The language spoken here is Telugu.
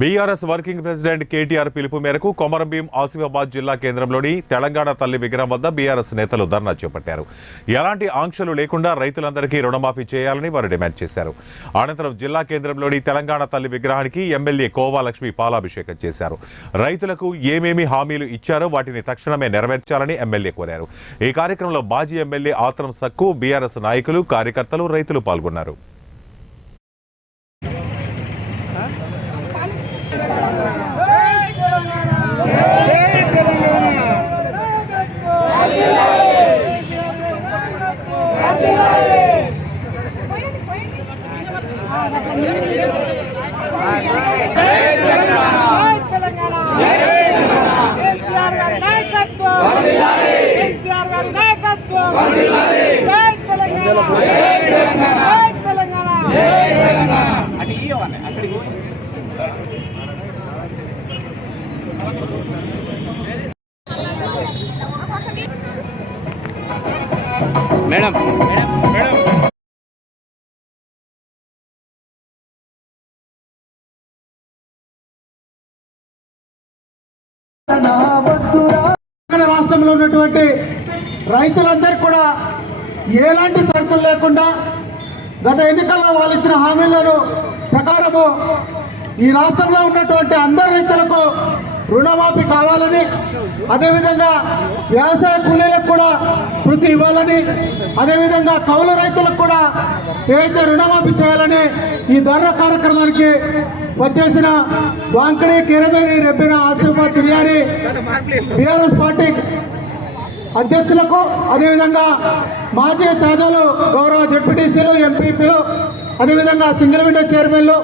బీఆర్ఎస్ వర్కింగ్ ప్రెసిడెంట్ కేటీఆర్ పిలుపు మేరకు కొమరంభీం ఆసిఫాబాద్ జిల్లా కేంద్రంలోని తెలంగాణ తల్లి విగ్రహం వద్ద బీఆర్ఎస్ నేతలు ధర్నా చేపట్టారు. ఎలాంటి ఆంక్షలు లేకుండా రైతులందరికీ రుణమాఫీ చేయాలని వారు డిమాండ్ చేశారు. అనంతరం జిల్లా కేంద్రంలోని తెలంగాణ తల్లి విగ్రహానికి ఎమ్మెల్యే కోవాలక్ష్మి పాలాభిషేకం చేశారు. రైతులకు ఏమేమి హామీలు ఇచ్చారో వాటిని తక్షణమే నెరవేర్చాలని ఎమ్మెల్యే కోరారు. ఈ కార్యక్రమంలో మాజీ ఎమ్మెల్యే ఆత్రం సక్కు, బీఆర్ఎస్ నాయకులు, కార్యకర్తలు, రైతులు పాల్గొన్నారు. మేడం రాష్ట్రంలో ఉన్నటువంటి రైతులందరూ కూడా ఎలాంటి షరతులు లేకుండా గత ఎన్నికల్లో వాళ్ళు ఇచ్చిన హామీలను ప్రకారము ఈ రాష్ట్రంలో ఉన్నటువంటి అందరు రైతులకు రుణమాఫీ కావాలని, అదేవిధంగా వ్యవసాయ కూలీలకు కూడా వృత్తి ఇవ్వాలని, అదేవిధంగా కౌలు రైతులకు కూడా ఏదైతే రుణమాఫీ చేయాలని ఈ ధర్నా కార్యక్రమానికి వచ్చేసిన వాంకడి, కిరమేరి, రెబ్బిన, ఆసిఫాబాద్, తిరియాని బీఆర్ఎస్ పార్టీ అధ్యక్షులకు, అదేవిధంగా మాజీ తాజాలు, గౌరవ జడ్పీటీసీలు, ఎంపీపీలు, అదేవిధంగా సింగిల్ విండో చైర్మన్లు,